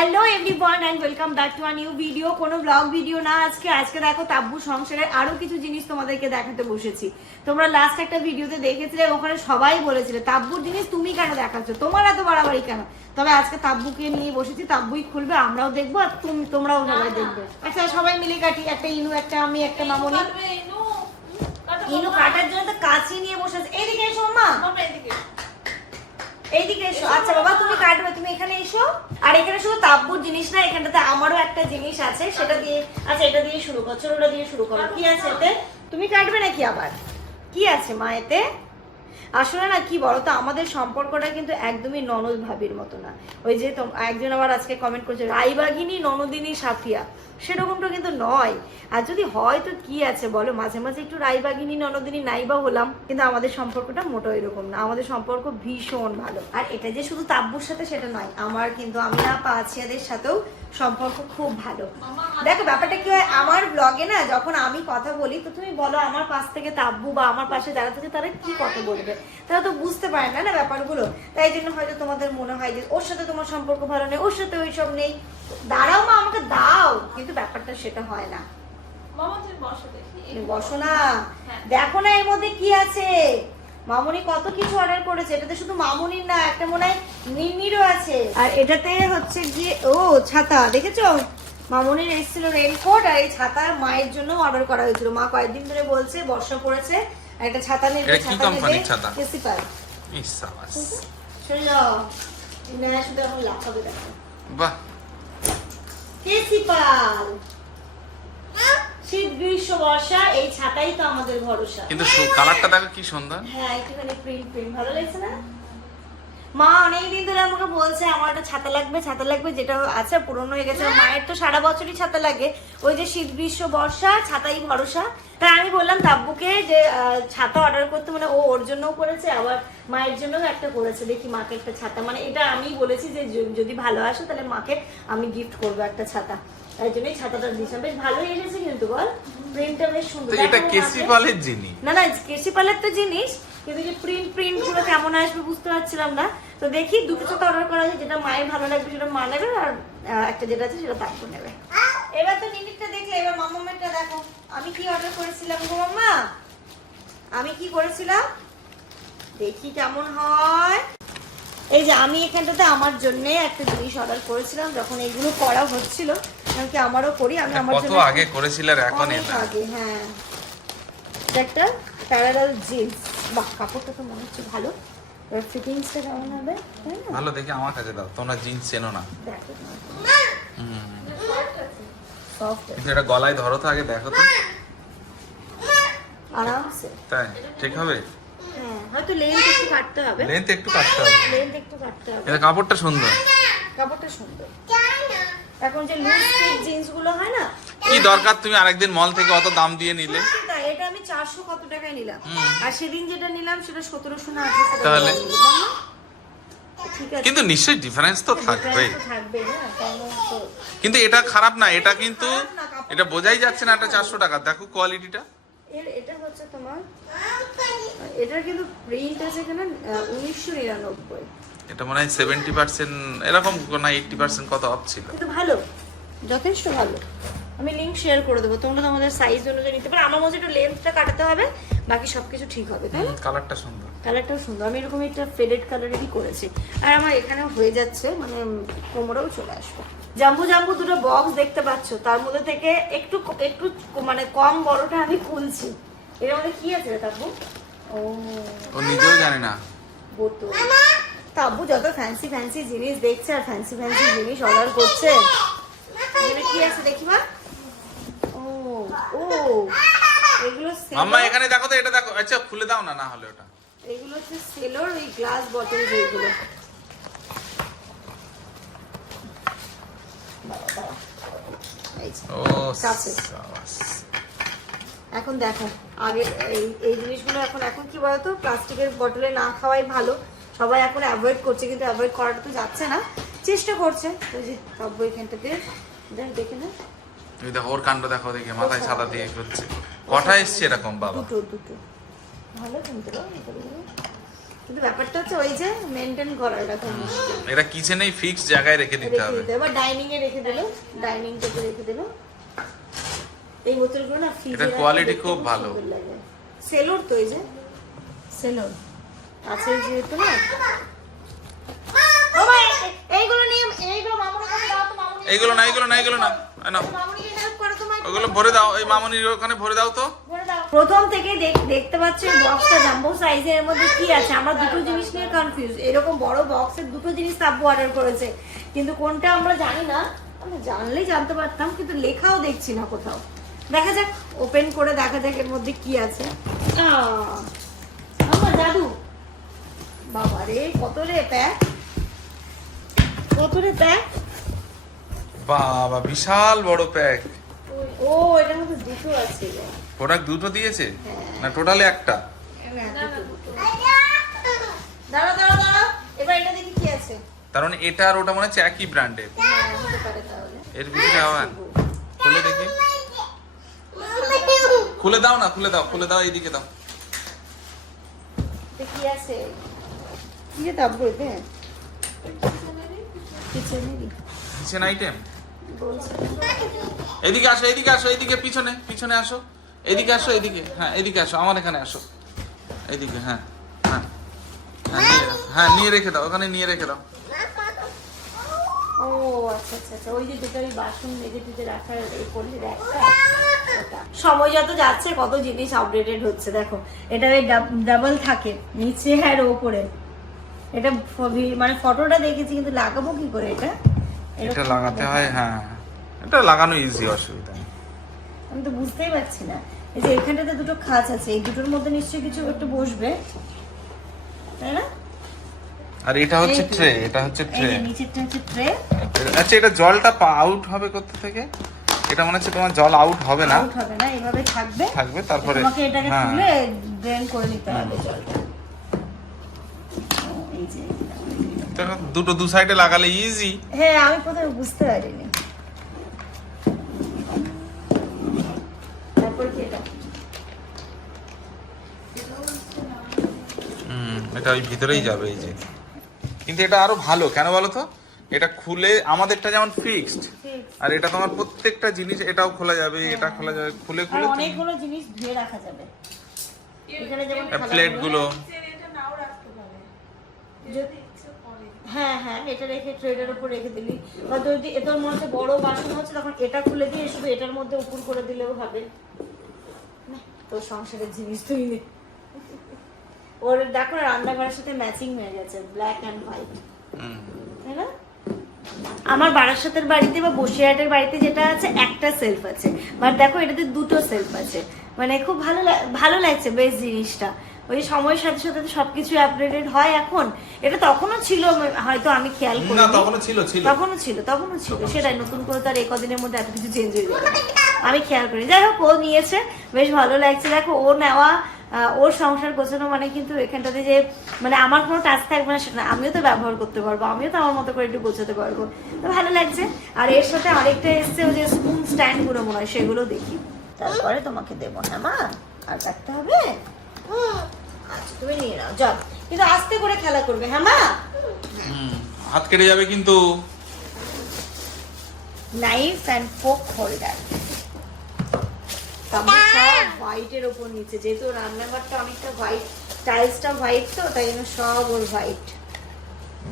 Hello everyone and welcome back to a new video কোনো blog video না আজকে। আজকে দেখো তাব্বু সংসারের আরও কিছু জিনিস তোমাদেরকে দেখাতে বসেছি। তোমরা লাস্ট একটা ভিডিওতে দেখেছিলে ওখানে সবাই বলেছিলে তাব্বুর জিনিস তুমি কেন দেখাচ্ছ? তোমার এত বাড়াবাড়ি কেন? তবে আজকে তাব্বুকে নিয়ে বসেছি তাব্বুই খুলবে আমরাও দেখব আর তুমি তোমরাও সবাই দেখবে। আচ্ছা সবাই মিলে কাটি একটা ইনু একটা আমি একটা মামনি। ইনু। কাটার জন্য তো কাছি নিয়ে বসে আছে। এইদিকে এসো মা। এইদিকে এসো। আচ্ছা বাবা, তুমি কাটবে, তুমি এখানে এসো। আর এখানে শুধু তাব্বুর জিনিস না, এখানটাতে আমারও একটা জিনিস আছে, সেটা দিয়ে আচ্ছা এটা দিয়ে শুরু করো ছোটটা দিয়ে শুরু করো। কি আছে এতে? তুমি কাটবে নাকি আবার? কি আছে মা এতে? আসলে না, কি বলো তো আমাদের সম্পর্কটা কিন্তু একদমই ননদ ভাবির মতো না। ওই যে একজন আবার আজকে কমেন্ট করছে রাইবাগিনী ননদিনী সাফিয়া। সেরকমটা কিন্তু নয়। আর যদি হয় তো কি আছে বলো? মাঝে মাঝে একটু রাইবাগিনী ননদিনী নাইবা হলাম, কিন্তু আমাদের সম্পর্কটা মোটো এরকম না। আমাদের সম্পর্ক ভীষণ ভালো। আর এটা যে শুধু তাব্বুর সাথে সেটা নয়, আমার কিন্তু আমি না পাছিয়াদের সাথেও সম্পর্ক খুব ভালো। দেখো, ব্যাপারটা কি হয়, আমার ব্লগে না, যখন আমি কথা বলি তো তুমি বলো, আমার পাশ থেকে তাব্বু বা আমার পাশে যারা থাকে, তারা কি কথা বলবে? তারা তো বুঝতে পারে না না ব্যাপারগুলো। তাই জন্য হয়তো তোমাদের মনে হয় যে ওর সাথে তোমার সম্পর্ক ভালো নেই ওর সাথে ওইসব নেই। দাঁড়াও মা আমাকে দাও। কিন্তু ব্যাপারটা সেটা হয় না। বসো না। দেখো না এর মধ্যে কি আছে। মামুনি কত কিছু অর্ডার করেছে। এটাতে শুধু মামুনির না একটা মনে হয় নির্নিরও আছে। আর এটাতে হচ্ছে গিয়ে ও ছাতা দেখেছ? মামুনির এসেছিল রেনকোট আর এই ছাতা মায়ের জন্য অর্ডার করা হয়েছিল। মা কয়েকদিন ধরে বলছে বর্ষা পড়েছে। একটা ছাতা নেবে এটা কি কোম্পানির ছাতা? প্রিন্সিপাল ইস সাবাস। চলে যাও না শুধু এখন লাফাবে দেখো। বাহ। প্রিন্সিপাল শীত গ্রীষ্ম বর্ষা এই ছাতাই তো আমাদের ভরসা। কিন্তু কালারটা দেখো কি সুন্দর। হ্যাঁ একটুখানি প্রিন্ট প্রিন্ট ভালো লাগছে না? মা অনেকদিন ধরে আমাকে বলছে আমার একটা ছাতা লাগবে ছাতা লাগবে যেটা আছে পুরনো হয়ে গেছে। মায়ের তো সারা বছরই ছাতা লাগে। ওই যে শীত গ্রীষ্ম বর্ষা ছাতাই ভরসা। তাই আমি বললাম তাব্বুকে যে ছাতা অর্ডার করতে মানে ও ওর জন্যও করেছে আবার মায়ের জন্যও একটা করেছে। দেখি মাকে একটা ছাতা। মানে এটা আমি বলেছি যে যদি ভালো আসে তাহলে মাকে আমি গিফট করব একটা ছাতা। তাই জন্যই ছাতাটা দিয়েছিলাম। বেশ ভালোই এসেছে কিন্তু বল। প্রিন্টটা বেশ সুন্দর। তো এটা কেসি পালের জিনিস? না না কেসি পালের তো জিনিস কিন্তু যে প্রিন্ট প্রিন্টগুলো কেমন আসবে বুঝতে পারছিলাম না। তো দেখি দুটো সাথে অর্ডার করা আছে যেটা মায়ের ভালো লাগবে সেটা মা নেবে আর একটা যেটা আছে সেটা তাপ্পু নেবে। এবার তো নিনিটটা দেখলে এবার মামামেরটা দেখো আমি কি অর্ডার করেছিলাম গো মাম্মা আমি কি করেছিলাম? দেখি কেমন হয়। এই যে আমি এখানটাতে আমার জন্য একটা জিনিস অর্ডার করেছিলাম যখন এগুলো করা হচ্ছিল কারণ কি আমারও করি? আমি আমার কত জন্য আগে করেছিল আর এখন এটা? আগে হ্যাঁ। এটা একটা প্যারাডাল জিন্স বাহ কাপড়টা তো মনে হচ্ছে ভালো। এবার ফিটিংসটা কেমন হবে তাই না? ভালো দেখে আমার কাছে দাও তোমরা জিন্স চেনো না। দেখো। কিন্তু এটা গলায় ধরো তো আগে দেখো তো। আরামসে। তাই ঠিক হবে? হ্যাঁ হয়তো লেন্থ একটু কাটতে হবে। লেন্থ একটু কাটতে হবে। লেন্থ একটু কাটতে হবে। এটা কাপড়টা সুন্দর। কাপড়টা সুন্দর। এখন যে লুজ ফিট জিন্স হয় না কি দরকার তুমি আরেকদিন মল থেকে অত দাম দিয়ে নিলে? চারশো কত টাকায় নিলাম। আর সেদিন যেটা নিলাম সেটা সতেরোশো না তাহলে? কিন্তু নিশ্চয়ই ডিফারেন্স তো থাকবে। তো কিন্তু এটা খারাপ না এটা কিন্তু এটা বোঝাই যাচ্ছে না এটা চারশো টাকা। দেখো কোয়ালিটিটা এর এটা হচ্ছে তোমার এটার কিন্তু প্রিন্ট আছে এখানে উনিশশো নিরানব্বই। এটা মনে হয় সেভেন্টি পার্সেন্ট এরকম না এইটটি পার্সেন্ট কত অফ ছিল? ভালো। যথেষ্ট ভালো। আমি লিঙ্ক শেয়ার করে দেবো তোমরা তোমাদের সাইজ অনুযায়ী নিতে পারো। আমার মধ্যে একটু লেন্থটা কাটাতে হবে বাকি সবকিছু ঠিক হবে তাই না? কালারটা সুন্দর। কালারটাও সুন্দর। আমি এরকম একটা ফেডেড কালারেরই করেছি। আর আমার এখানেও হয়ে যাচ্ছে মানে কোমরেও চলে আসবে। জাম্বু জাম্বু দুটো বক্স দেখতে পাচ্ছ তার মধ্যে থেকে একটু একটু মানে কম বড়টা আমি খুলছি। এর মধ্যে কি আছে রে তাব্বু? ও। ও নিজেও জানে না। বোতল। তাব্বু যত ফ্যান্সি ফ্যান্সি জিনিস দেখছে আর ফ্যান্সি ফ্যান্সি জিনিস অর্ডার করছে। এখানে কি আছে দেখি মা? ও ও এগুলো মাম্মা এখানে দেখো তো এটা দেখো। আচ্ছা খুলে দাও না না হলে ওটা। এগুলো হচ্ছে সেলোর ওই গ্লাস বটল যেগুলো। ও এখন দেখো আগে এই এই জিনিসগুলো এখন এখন কি বলতো প্লাস্টিকের বটলে না খাওয়াই ভালো। সবাই এখন অ্যাভয়েড করছে কিন্তু অ্যাভয়েড করাটা তো যাচ্ছে না। চেষ্টা করছে। তব্য এখানটাতে। দেখ দেখে না। তুমি দেখো ওর কাণ্ড দেখো দেখে মাথায় ছাতা দিয়ে করছে কটা এসছে এরকম বাবা? দুটো দুটো। ভালো কিনতে কিন্তু ব্যাপারটা হচ্ছে ওই যে মেনটেন করা এরকম মুশকিল। এটা কিচেনেই ফিক্স জায়গায় রেখে দিতে হবে। এবার ডাইনিং এ রেখে দিল। ডাইনিং টেবিলে রেখে দিল। এই বোতলগুলো না ফ্রিজে এটার quality খুব ভালো। সেলোর তো এই যে। সেলোর। আছে যেহেতু না বাবা, এ- এইগুলো নিয়ে এইগুলো মামুনির কাছে দাও তো মামুনি এইগুলো না এইগুলো না এইগুলো না। তোমার ওগুলো ভরে দাও, এই মামনির ওখানে ভরে দাও তো। প্রথম থেকে দেখ- দেখতে পাচ্ছি বক্সটা জাম্বো সাইজের মধ্যে কি আছে। আমরা দুটো জিনিস নিয়ে কনফিউজ এরকম বড় বক্সের দুটো জিনিস তাব্বু অর্ডার করেছে। কিন্তু কোনটা আমরা জানি না। আমরা জানলেই জানতে পারতাম, কিন্তু লেখাও দেখছি না কোথাও। দেখা যাক ওপেন করে দেখা যাক এর মধ্যে কি আছে। আমার দাদু। বাবা রে কত রে প্যাক? কত রে প্যাক? বাবা বিশাল বড় প্যাক ও এটার মধ্যে দুটো আছে। প্রোডাক্ট দুটো দিয়েছে? না টোটালি একটা? এবার এটা দেখি কি আছে। তার মানে এটা আর ওটা মনে হচ্ছে একই ব্র্যান্ডের হ্যাঁ এর ভিতরে আবার খুলে দেখি। খুলে দাও না খুলে দাও খুলে দাও এইদিকে দাও। কি আছে? কি কিচেন আইটেম এদিকে আসো এদিকে আসো, এদিকে পিছনে পিছনে আসো। এদিকে আসো, এদিকে হ্যাঁ এদিকে আসো, আমার এখানে আসো। এদিকে হ্যাঁ হ্যাঁ হ্যাঁ হ্যাঁ নিয়ে রেখে দাও, ওখানে নিয়ে রেখে দাও। আচ্ছা আচ্ছা আচ্ছা সময় যত যাচ্ছে, কত জিনিস আপডেটেড হচ্ছে, দেখো। এটা ডাবল থাকে, নিচে আর ওপরে। এটা মানে ফটোটা দেখেছি, কিন্তু লাগাবো কি করে এটা? এটা লাগাতে হয় হ্যাঁ। এটা লাগানো ইজি অসুবিধা নেই। আমি তো বুঝতেই পারছি না। এই যে এখানটাতে দুটো খাঁচ আছে এই দুটোর মধ্যে নিশ্চয়ই কিছু একটু বসবে। তাই না? আর এটা হচ্ছে ট্রে এটা হচ্ছে ট্রে নিচেরটা হচ্ছে ট্রে আচ্ছা এটা জলটা আউট হবে কোথা থেকে? এটা মনে হচ্ছে তোমার জল আউট হবে না। আউট হবে না এভাবে থাকবে। থাকবে তারপরে তোমাকে এটাকে হ্যাঁ। খুলে ড্রেন করে নিতে হবে জলটা। এই যে। দুটো দু সাইডে লাগালে ইজি হ্যাঁ আমি প্রথমে বুঝতে পারিনি। এটা? হুম এটা ওই ভিতরেই যাবে এই যে। কিন্তু এটা আরও ভালো কেন বলো তো? এটা খুলে আমাদেরটা যেমন ফিক্সড আর এটা তোমার প্রত্যেকটা জিনিস এটাও খোলা যাবে এটা খোলা যাবে খুলে খুলে অনেকগুলো জিনিস ধুয়ে রাখা যাবে। এখানে যেমন থালাগুলো- প্লেটগুলো যদি হ্যাঁ হ্যাঁ এটা রেখে ট্রেডের উপর রেখে দিলি। বা যদি এটার মধ্যে বড় বাসন হচ্ছে তখন এটা খুলে দিয়ে শুধু এটার মধ্যে উপর করে দিলেও হবে। তোর সংসারের জিনিস তুই নে। ওর দেখো রান্নাঘরের সাথে ম্যাচিং হয়ে গেছে ব্ল্যাক অ্যান্ড হোয়াইট। তাই না? আমার বারাসাতের বাড়িতে বা বসিরহাটের বাড়িতে যেটা আছে একটা সেলফ আছে। বাট দেখো এটাতে দুটো সেলফ আছে। মানে খুব ভালো ভালো লাগছে বেশ জিনিসটা। ওই সময়ের সাথে সাথে তো সবকিছু আপডেটেড হয় এখন। এটা তখনও ছিল হয়তো আমি খেয়াল করি না তখনও ছিল ছিল। তখনও ছিল তখনও ছিল সেটাই নতুন করে তো আর এই কদিনের মধ্যে এত কিছু চেঞ্জ হয়ে যাবে আমি খেয়াল করি যাই হোক ও নিয়েছে বেশ ভালো লাগছে। দেখো ও নেওয়া ওর সংসার গোছানো মানে কিন্তু এখানটাতে যে মানে আমার কোনো টাচ থাকবে না সেটা আমিও তো ব্যবহার করতে পারব আমিও তো আমার মতো করে একটু গোছাতে পারব। তো ভালো লাগছে। আর এর সাথে আরেকটা এসছে ওই যে স্পুন স্ট্যান্ডগুলো মনে হয় সেগুলো দেখি। তারপরে তোমাকে দেবো না মা। আর কাটতে হবে? আচ্ছা তুমি নিয়ে নাও যাও। কিন্তু আস্তে করে খেলা করবে হ্যাঁ মা। হাত কেটে যাবে কিন্তু। নাইফ অ্যান্ড ফোক হোল্ডার হোয়াইটের ওপর নিচে যেহেতু রান্নাঘরটা অনেকটা হোয়াইট টাইলসটা হোয়াইট তো তাই জন্য সব ওর হোয়াইট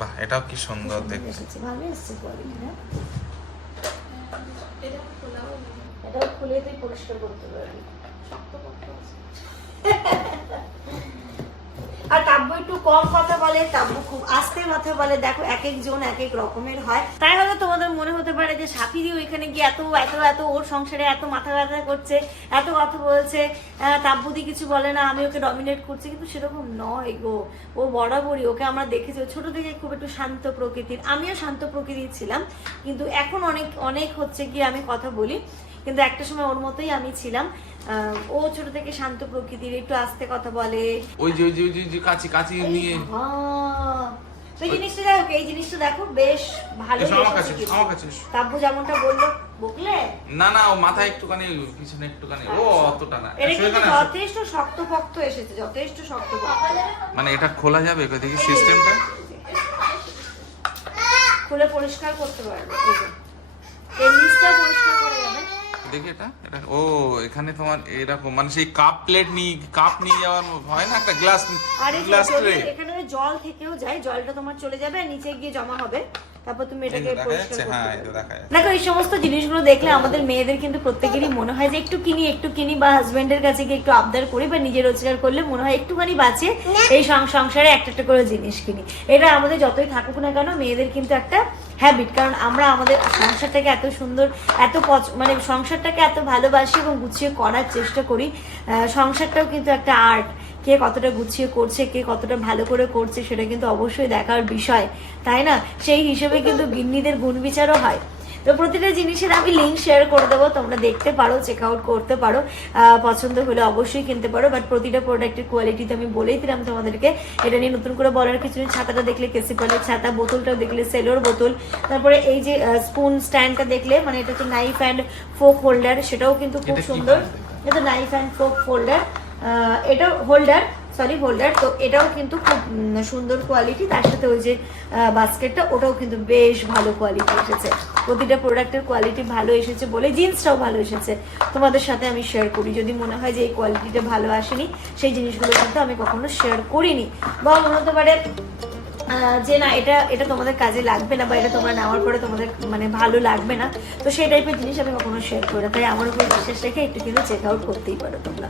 বাহ এটাও কি সুন্দর দেখতে। ভালো এসেছে কোয়ালিটি না এটাও খুলে তুই পরিষ্কার করতে পারবি। আর তাব্বু একটু কম কথা বলে তাব্বু খুব আস্তে কথা বলে। দেখো, এক একজন এক এক রকমের হয়। তাই হয়তো তোমাদের মনে হতে পারে যে সাথীদি ওইখানে গিয়ে এত এত এত ওর সংসারে এত মাথা ব্যথা করছে, এত কথা বলছে। তাব্বুদি কিছু বলে না, আমি ওকে ডমিনেট করছি। কিন্তু সেরকম নয় গো। ও বরাবরই ওকে আমরা দেখেছি। ছোট থেকে খুব একটু শান্ত প্রকৃতির। আমিও শান্ত প্রকৃতির ছিলাম। কিন্তু এখন অনেক অনেক হচ্ছে গিয়ে আমি কথা বলি। কিন্তু একটা সময় ওর মতোই আমি ছিলাম। ও ছোট থেকে শান্ত প্রকৃতির একটু আস্তে কথা বলে। ওই যে ওই যে ওই যে- কাঁচি কাঁচি নিয়ে। এই জিনিসটা দেখো এই জিনিসটা দেখো বেশ ভালো আমার কাছে আমার কাছে এসো। যেমনটা বলল বকলে? না না ও মাথায় একটুখানি পিছনে একটুখানি। ও অতটা না। যথেষ্ট শক্তপোক্ত এসেছে যথেষ্ট শক্তপোক্ত। মানে এটা খোলা যাবে থেকে সিস্টেমটা? খুলে পরিষ্কার করতে পারবে। এই জিনিসটা পরিষ্কার দেখি এটা এটা ও এখানে তোমার এরকম মানে সেই কাপ প্লেট নিয়ে কাপ নিয়ে যাওয়ার হয় না? একটা গ্লাস এই গ্লাস ট্রে এখানে জল থেকেও যায় জলটা তোমার চলে যাবে আর নিচে গিয়ে জমা হবে। তারপর তুমি এটাকে দেখা পরিষ্কার যাচ্ছে করতে হ্যাঁ এই সমস্ত জিনিসগুলো দেখলে আমাদের মেয়েদের কিন্তু প্রত্যেকেরই মনে হয় যে একটু কিনি একটু কিনি বা হাজবেন্ডের কাছে গিয়ে একটু আবদার করি বা নিজে রোজগার করলে মনে হয় একটুখানি বাঁচে এই সংসারে একটা একটা করে জিনিস কিনি। এটা আমাদের যতই থাকুক না কেন মেয়েদের কিন্তু একটা হ্যাবিট কারণ আমরা আমাদের সংসারটাকে এত সুন্দর, এত মানে সংসারটাকে এত ভালোবাসি এবং গুছিয়ে করার চেষ্টা করি। সংসারটাও কিন্তু একটা আর্ট কে কতটা গুছিয়ে করছে, কে কতটা ভালো করে করছে, সেটা কিন্তু অবশ্যই দেখার বিষয়, তাই না? সেই হিসেবে কিন্তু গিন্নিদের গুণ বিচারও হয়। তো প্রতিটা জিনিসের আমি লিঙ্ক শেয়ার করে দেবো তোমরা দেখতে পারো চেক আউট করতে পারো পছন্দ হলে অবশ্যই কিনতে পারো বাট প্রতিটা প্রোডাক্টের কোয়ালিটি তো আমি বলেই দিলাম তোমাদেরকে এটা নিয়ে নতুন করে বলার কিছু নেই ছাতাটা দেখলে কেসিপালের ছাতা বোতলটা দেখলে সেলোর বোতল তারপরে এই যে স্পুন স্ট্যান্ডটা দেখলে মানে এটা হচ্ছে নাইফ অ্যান্ড ফোক হোল্ডার সেটাও কিন্তু খুব সুন্দর। এটা নাইফ অ্যান্ড ফোক হোল্ডার এটা হোল্ডার সরি হোল্ডার তো এটাও কিন্তু খুব সুন্দর কোয়ালিটি তার সাথে ওই যে বাস্কেটটা ওটাও কিন্তু বেশ ভালো কোয়ালিটি এসেছে। প্রতিটা প্রোডাক্টের কোয়ালিটি ভালো এসেছে বলে জিন্সটাও ভালো এসেছে। তোমাদের সাথে আমি শেয়ার করি। যদি মনে হয় যে এই কোয়ালিটিটা ভালো আসেনি সেই জিনিসগুলো কিন্তু আমি কখনো শেয়ার করিনি। বা মনে আহ, যে না, এটা এটা তোমাদের কাজে লাগবে না বা এটা তোমরা নেওয়ার পরে তোমাদের মানে ভালো লাগবে না। তো সেই টাইপের জিনিস আমি কখনো শেয়ার করি না। তাই আমার উপর বিশ্বাস রেখে একটু কিন্তু চেক আউট করতেই পারো তোমরা।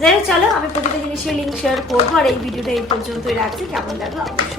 যাই হোক, চলো, আমি প্রতিটা জিনিসের লিঙ্ক শেয়ার করব আর এই ভিডিওটা এই পর্যন্তই রাখছি। কেমন লাগল? অবশ্যই